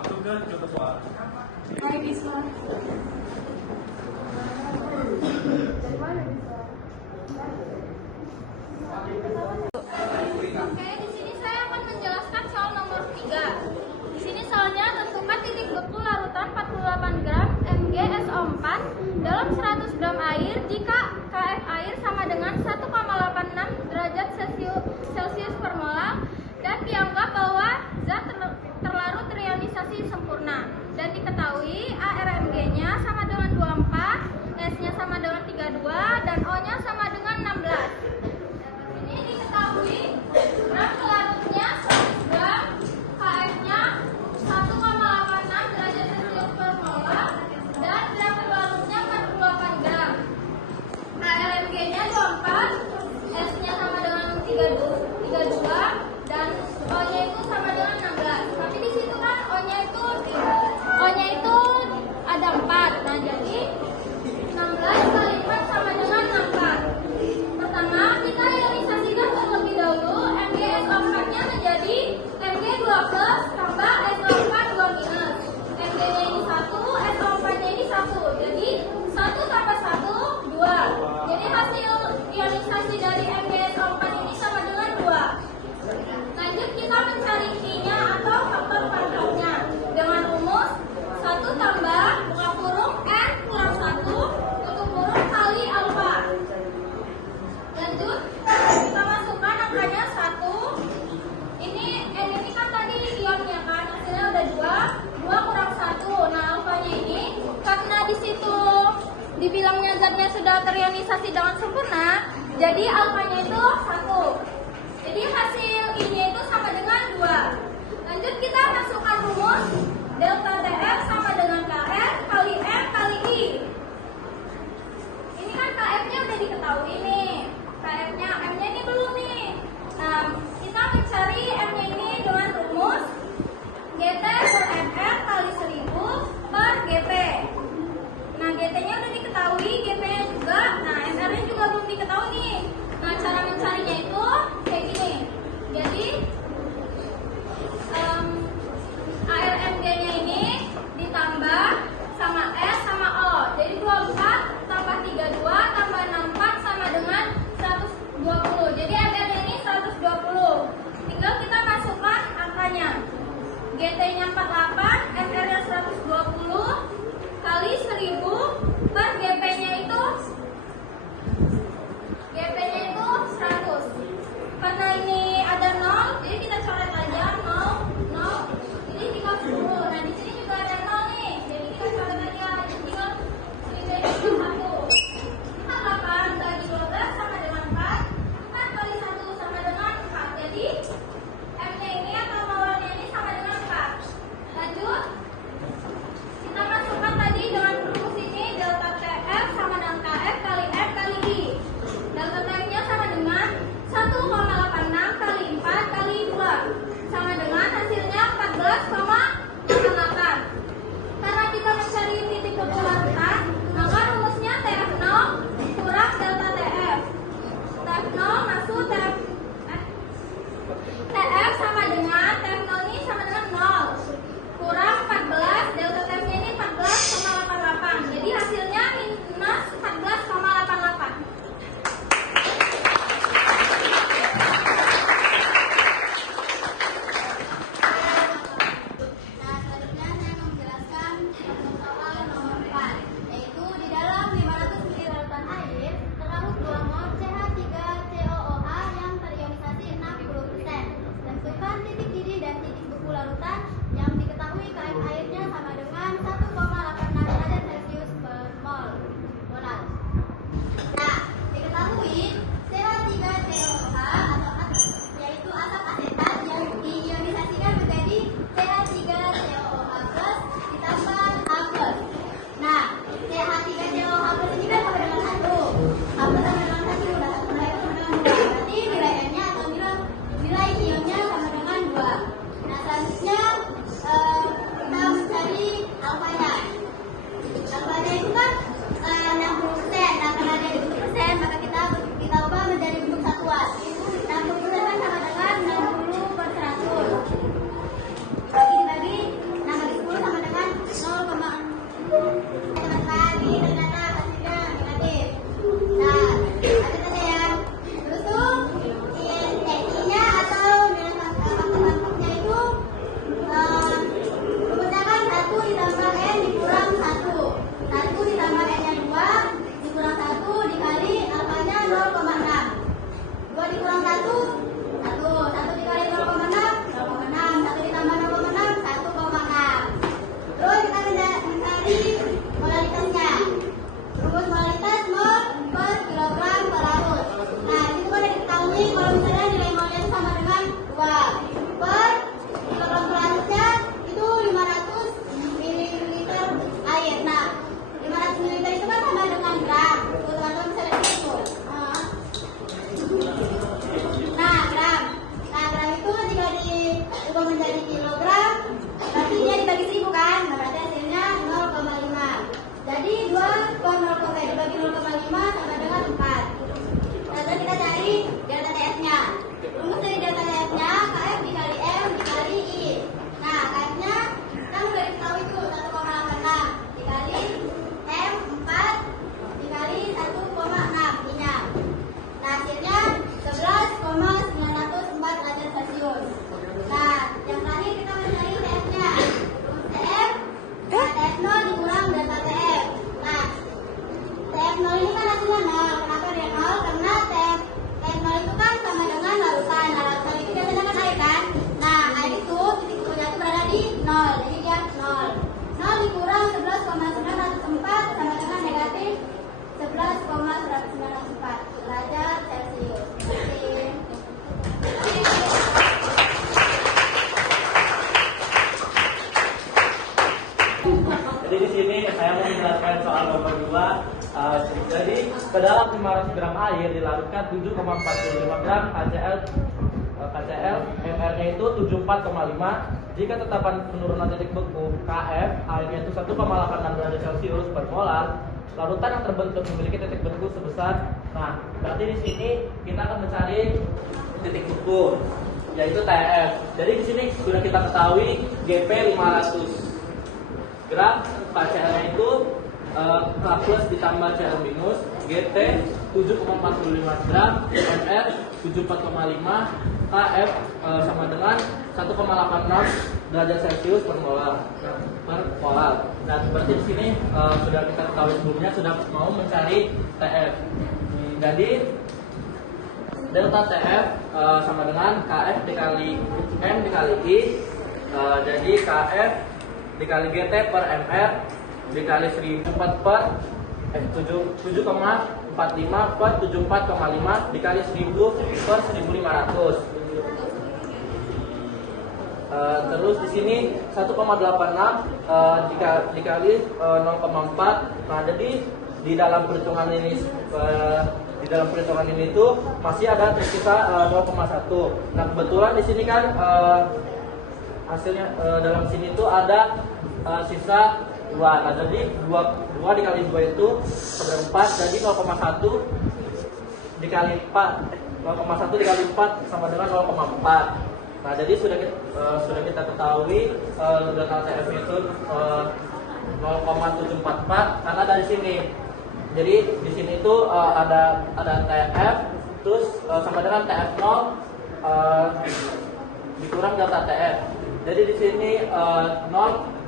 Masukkan contoh soal. Hai bisa. Dari mana bisa? Oke, di sini saya akan menjelaskan soal nomor 3. Di sini soalnya tentukan titik beku larutan 48 gram MgSO4 dalam 100 gram air jika KF air sama dengan 1,86 derajat Celcius per molar dan dianggap bahwa zat terlarut terionisasi sempurna dan diketahui ARMG-nya sama dengan 24, S-nya sama dengan 32 dan O-nya sama dengan 16. Ini diketahui gram pelarutnya 100 gram, KF-nya 1,86 derajat Celcius per molar dan gram pelarutnya 48 gram. ARMG-nya 24, S-nya sama dengan 32 dan O-nya itu sama dengan 16. Tapi di situ kan O-nya itu ada 4. Nah, jadi 16 kali 4 sama dengan 64. Pertama, kita ionisasikan terlebih dahulu MgSO4-nya menjadi Mg2+ tambah SO4 2-. Mg-nya ini 1, SO4-nya ini 1. Jadi 1 tambah 1, 2. Jadi hasil ionisasi dari MgSO4 ini sama dengan 2. Lanjut kita mencari I-nya atau faktor pangkatnya dengan rumus 1 tambah buka kurung N kurang 1 tutup kurung kali alfa. Lanjut kita masukkan angkanya 1. Ini N ini kan tadi ionnya kan, hasilnya udah 2 kurang 1. Nah, alfanya ini karena di situ dibilangnya zatnya sudah terionisasi dengan sempurna, jadi alfanya itu 1. Jadi hasil I-nya itu sama dengan 2. Lanjut kita masukkan rumus delta TF sama dengan KF kali M kali I. Ini kan KF-nya udah diketahui nih. KF-nya, M-nya ini belum nih. Nah, kita mencari M-nya ini dengan rumus GT per MR kali 1000 per GP. Nah, GT-nya udah diketahui, GP-nya juga. Nah, MR-nya juga belum diketahui nih. Nah, cara mencarinya itu kayak gini. Jadi 2 dibagi 0,5 sama dengan 4. Lalu kita cari delta TF-nya. Rumus dari delta TF-nya KF dikali M dikali I. Nah, KF-nya kan udah diketahui itu 1,86 dikali M 4 dikali 1,6 I-nya. Nah, hasilnya 11,904 derajat Celcius. Nah, yang terakhir kita mencari TF-nya. Rumus TF, nah, TF0 dikurang delta TF. Nah, TF0 ini kan hasilnya 0. Kenapa dia 0? Karena TF0 itu kan sama dengan larutan. Nah, larutan itu biasanya kan air kan? Nah, air itu titik kumpulnya itu berada di 0. Jadi dia 0. 0 dikurang 11,904 sama dengan negatif 11,194 derajat Celcius. Jadi di sini saya mau menjelaskan soal nomor 2. Jadi ke dalam 500 gram air dilarutkan 7,45 gram KCl, MR-nya itu 74,5. Jika tetapan penurunan titik beku KF airnya itu 1,86 derajat Celcius per molar, larutan yang terbentuk memiliki titik beku sebesar. Nah, berarti di sini kita akan mencari titik beku, yaitu TF. Jadi di sini sudah kita ketahui GP 500 gram, KCl-nya itu K plus ditambah Cl minus, GT 7,45 gram, MR 74,5, KF sama dengan 1,86 derajat Celcius per molar. Nah, berarti di sini sudah kita ketahui sebelumnya, sudah mau mencari TF. Jadi delta TF sama dengan KF dikali M dikali I. Jadi KF dikali GT per MR dikali 7,45 per 74,5 dikali 1000 per 1500. Terus di sini 1,86 dikali 0,4. Nah, jadi di dalam perhitungan ini itu masih ada tersisa 0,1. Nah, kebetulan di sini kan hasilnya dalam sini itu ada sisa 2. Nah, jadi 2 dikali 2 itu seperempat, jadi 0,1 dikali 4 sama dengan 0,4. Nah, jadi sudah kita ketahui delta TF itu 0,744 karena dari sini. Jadi di sini itu ada TF terus sama dengan TF0 dikurang delta TF. Jadi di sini 0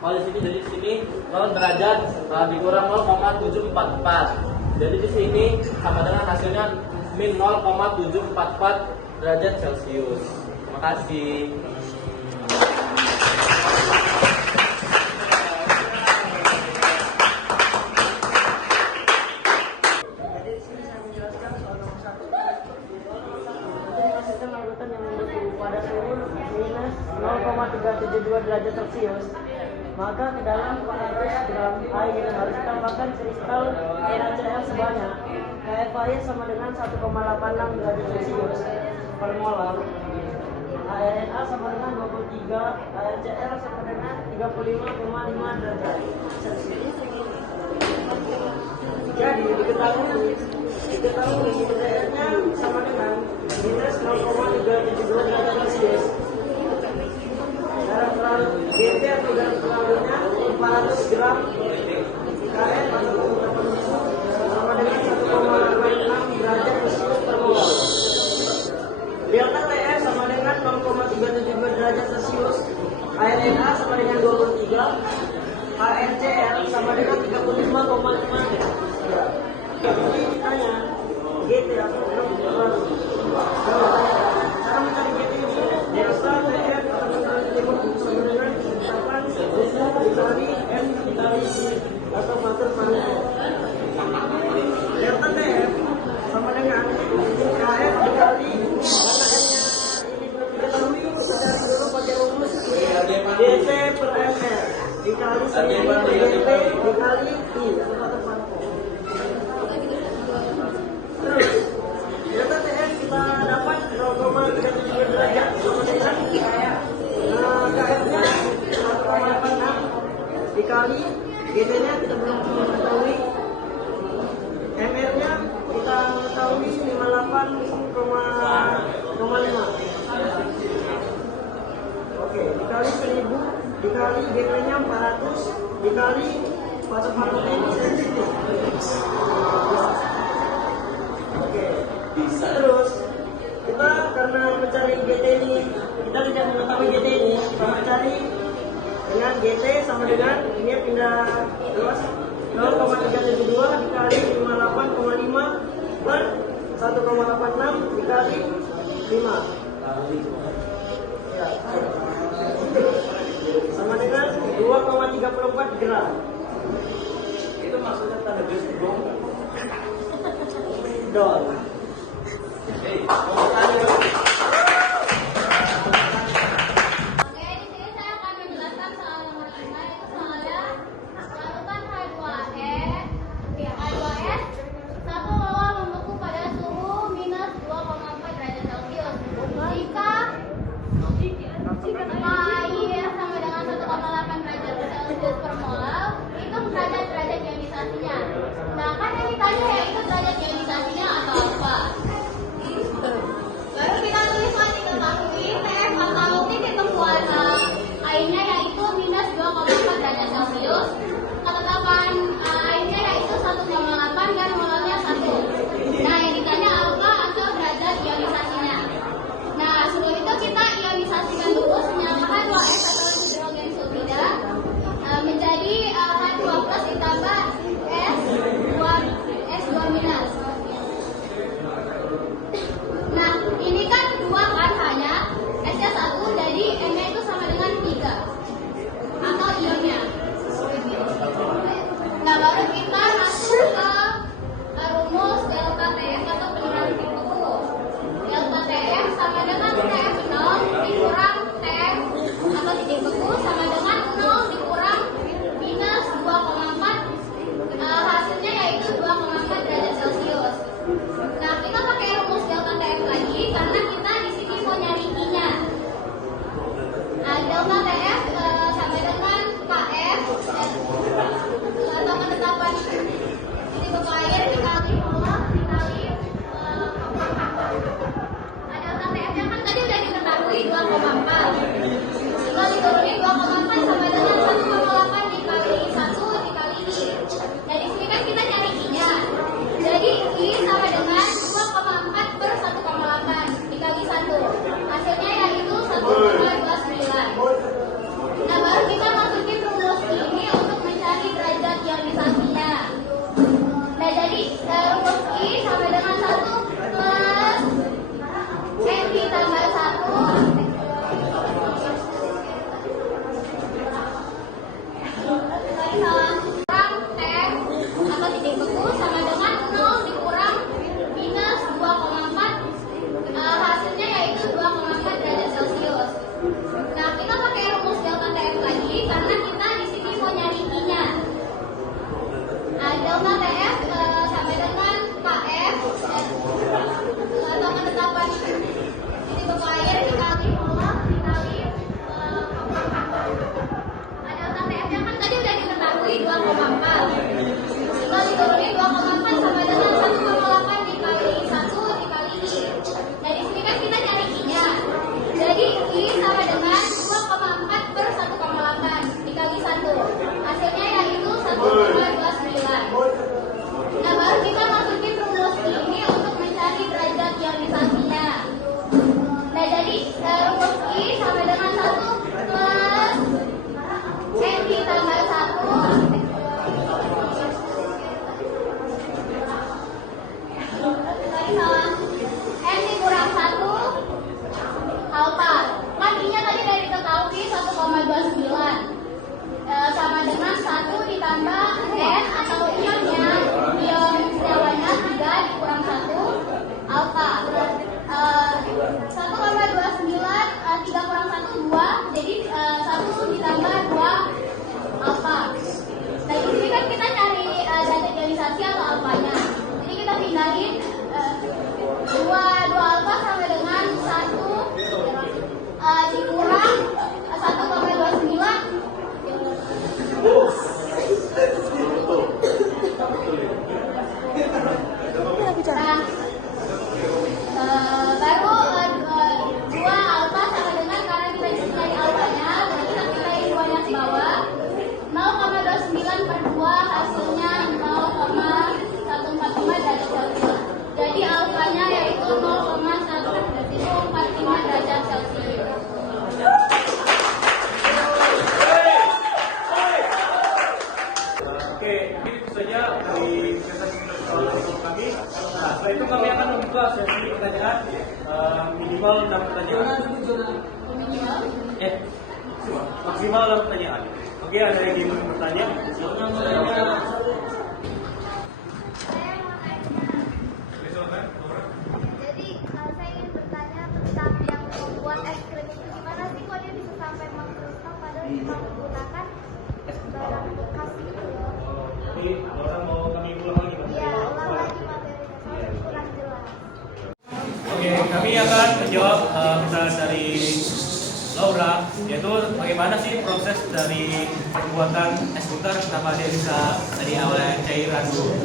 jadi di sini 0 derajat dikurang 0,744. Jadi di sini sama dengan hasilnya min 0,744 derajat Celcius. Terima kasih. Jadi di sini saya menjelaskan soal nomor 1. Untuk sistem larutan yang membeku pada suhu minus 0,372 derajat Celcius, maka ke dalam 400 gram air harus ditambahkan kristal NaCl sebanyak KF air sama dengan 1,86 derajat Celcius per molar, ArNA sama dengan 23, ArCl sama dengan 35,5 derajat Celcius. Jadi diketahui TR-nya sama dengan minus 0,372 derajat Celcius. Dalam GT atau dalam pengaruhnya 400 gram KF atau sama dengan 1,86 derajat Celcius per molar. Delta TF sama dengan 0,372 derajat Celcius. ArNA sama dengan 23. ArCl sama dengan 35,5. Jadi ditanya GT atau cara mencari GT ini delta TF atau sama dengan dikali M dikali dikali GP-nya 400 dikali patok-patok ini sensitif. Oke. Terus kita karena mencari GT ini, kita tidak mengetahui GT ini, kita mencari dengan GT sama dengan ini pindah luas 0,372 dikali 58,5 per 1,86 dikali 5. Ya. Sama dengan 2,34 gram. Itu maksudnya tanda jus dong. Dol. Oke, di sini saya akan menjelaskan soal nomor 5, yaitu soalnya larutan H2S satu mol membeku pada suhu minus 2,4 derajat Celcius. Jika air sama dengan 1,8 derajat Celcius per mol, hitung derajat-derajat ionisasinya. Nah, kan yang ditanya yaitu derajat ionisasinya atau apa? setelah itu kami akan membuka sesi pertanyaan minimal 6 pertanyaan. Maksimal 6 pertanyaan. Oke, ada yang ingin bertanya? Jadi saya ingin bertanya tentang yang membuat es krim itu gimana sih kok dia bisa sampai mengkristal padahal cuma menggunakan barang bekas gitu ya? Jadi, orang mau kami ulang lagi, Mas? Iya, ulang lagi materinya, soalnya kurang jelas. Oke, kami akan menjawab pertanyaan dari Laura, yaitu bagaimana sih proses dari pembuatan es butter, kenapa dia bisa dari awalnya cairan susu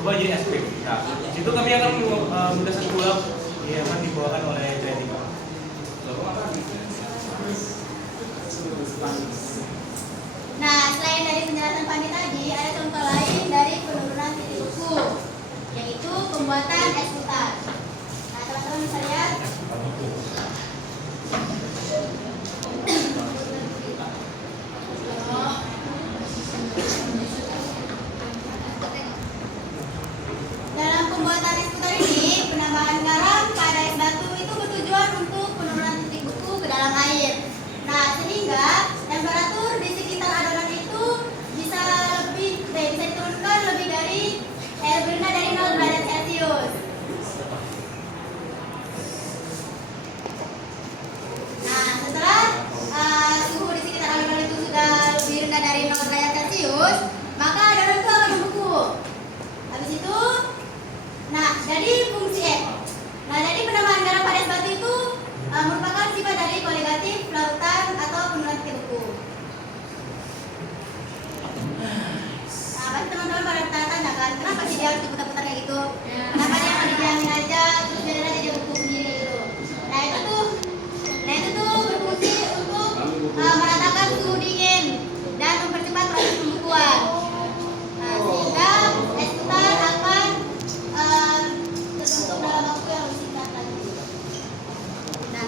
berubah jadi es krim. Nah, itu kami akan mendesak ulang yang akan dibawakan oleh Jessica. Nah, selain dari penjelasan Pani tadi, ada contoh lain dari penurunan titik beku, yaitu pembuatan es butter. Nah, teman-teman bisa lihat. Dalam pembuatan es butter ini, penambahan garam pada es batu itu bertujuan untuk penurunan titik beku ke dalam air. Nah, sehingga temperatur di sekitar adonan itu bisa diturunkan lebih rendah dari 0 derajat Celcius. Nah, setelah suhu di sekitar adonan itu sudah lebih rendah dari 0 derajat Celcius, maka adonan itu akan membeku. Habis itu, jadi penambahan garam pada es batu itu merupakan sifat dari koligatif larutan atau penurunan titik beku. Nah, pasti teman-teman pada bertanya-tanya kan, kenapa sih dia harus diputar-putar kayak gitu? Kenapa dia nggak didiamin aja, terus biarin aja dia beku sendiri gitu? Nah itu tuh berfungsi untuk meratakan suhu dingin dan mempercepat proses pembekuan. Nah, sehingga es butter akan terbentuk dalam waktu yang lebih singkat lagi. Nah,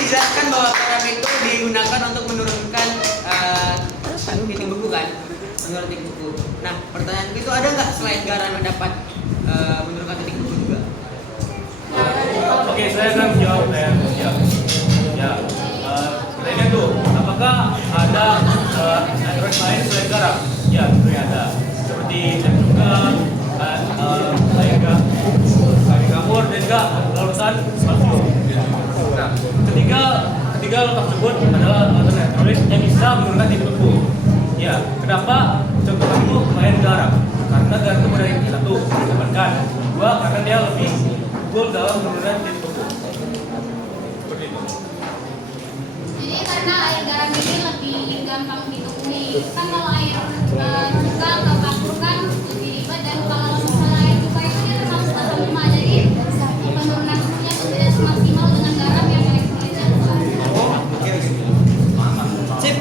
dijelaskan bahwa garam itu digunakan untuk menurunkan titik beku kan, menurunkan titik beku. Nah, pertanyaanku itu ada nggak selain garam yang dapat menurunkan titik beku juga? Oke, saya akan menjawab pertanyaan itu, apakah ada air lain selain garam? Ya, sebenarnya ada. Seperti juga air kapur dan juga larutan kalsium. Nah, ketiga larutan tersebut adalah larutan elektrolit yang bisa menurunkan titik beku. Ya, kenapa contoh itu selain garam? Karena garam itu mudah satu didapatkan, dua karena dia lebih unggul dalam penurunan titik beku. Seperti itu. Jadi karena air garam ini lebih gampang ditemui. Kan kalau air juga atau kapur kan lebih ribet, dan kalau misalnya air juga itu dia termasuk asam lemak. Jadi penurunan suhunya itu tidak semaksimal dengan garam yang elektrolitnya kuat. Sip.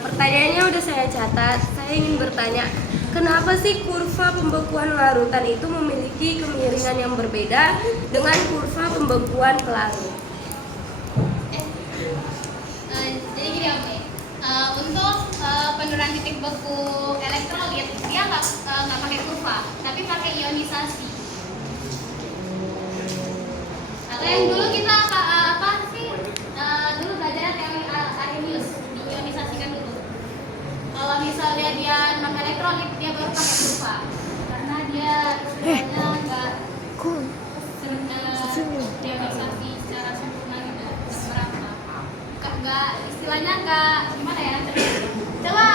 Pertanyaannya udah saya catat. Saya ingin bertanya, kenapa sih kurva pembekuan larutan itu memiliki kemiringan yang berbeda dengan kurva pembekuan pelarut? Jadi gini Om, untuk penurunan titik beku elektrolit dia nggak pakai kurva, tapi pakai ionisasi. Atau yang dulu kita apa sih? Dulu belajarnya teori Arrhenius, diionisasikan dulu. Kalau misalnya dia non elektrolit dia baru pakai kurva, karena dia sebenarnya nggak ionisasi secara sempurna gitu, merata. Nggak istilahnya nggak gimana ya? Coba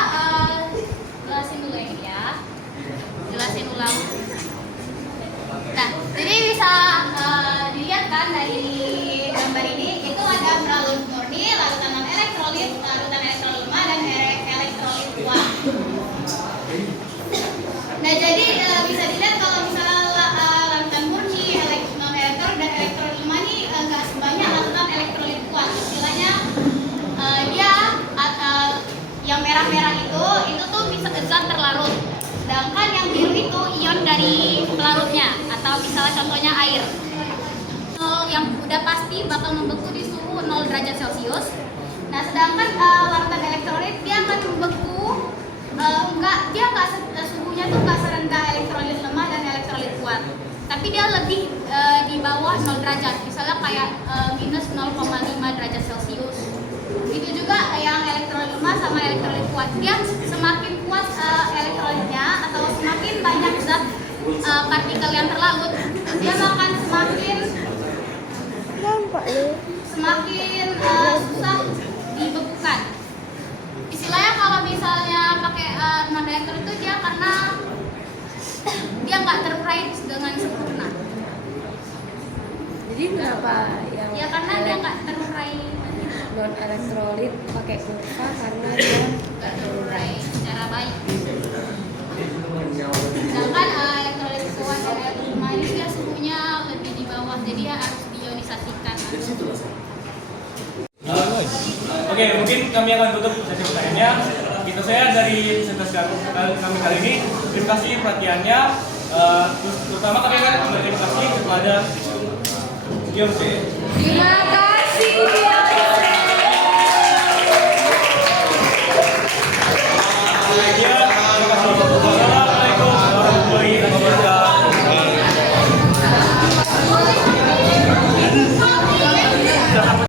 jelasin dulu ya, ya. Jelasin ulang. Nah, jadi bisa dilihat kan dari gambar ini, itu ada larutan murni, larutan non elektrolit, larutan elektrolit lemah, dan elektrolit kuat. Nah, jadi bisa dilihat kalau dari pelarutnya, atau misalnya contohnya air. Nol yang udah pasti bakal membeku di suhu 0 derajat Celcius. Nah, sedangkan larutan elektrolit dia akan membeku suhunya tuh nggak serendah elektrolit lemah dan elektrolit kuat. Tapi dia lebih di bawah 0 derajat, misalnya kayak minus 0,5 derajat Celcius. Itu juga yang elektrolit lemah sama elektrolit kuat. Dia semakin kuat elektrolitnya atau semakin banyak zat partikel yang terlarut, dia akan semakin susah dibekukan. Istilahnya kalau misalnya pakai non elektron itu dia karena dia nggak terurai dengan sempurna. Jadi kenapa yang Ya karena dia nggak terurai non elektrolit pakai kurva karena dia nggak terurai secara baik. Sedangkan elektrolit kuat dan elektrolit lemah ini dia suhunya lebih di bawah, jadi ya harus diionisasikan. Oke, mungkin kami akan tutup sesi pertanyaannya. Itu saya dari presentasi kami kali ini. Terima kasih perhatiannya. Terutama kami akan berterima kasih kepada Yose. Terima kasih.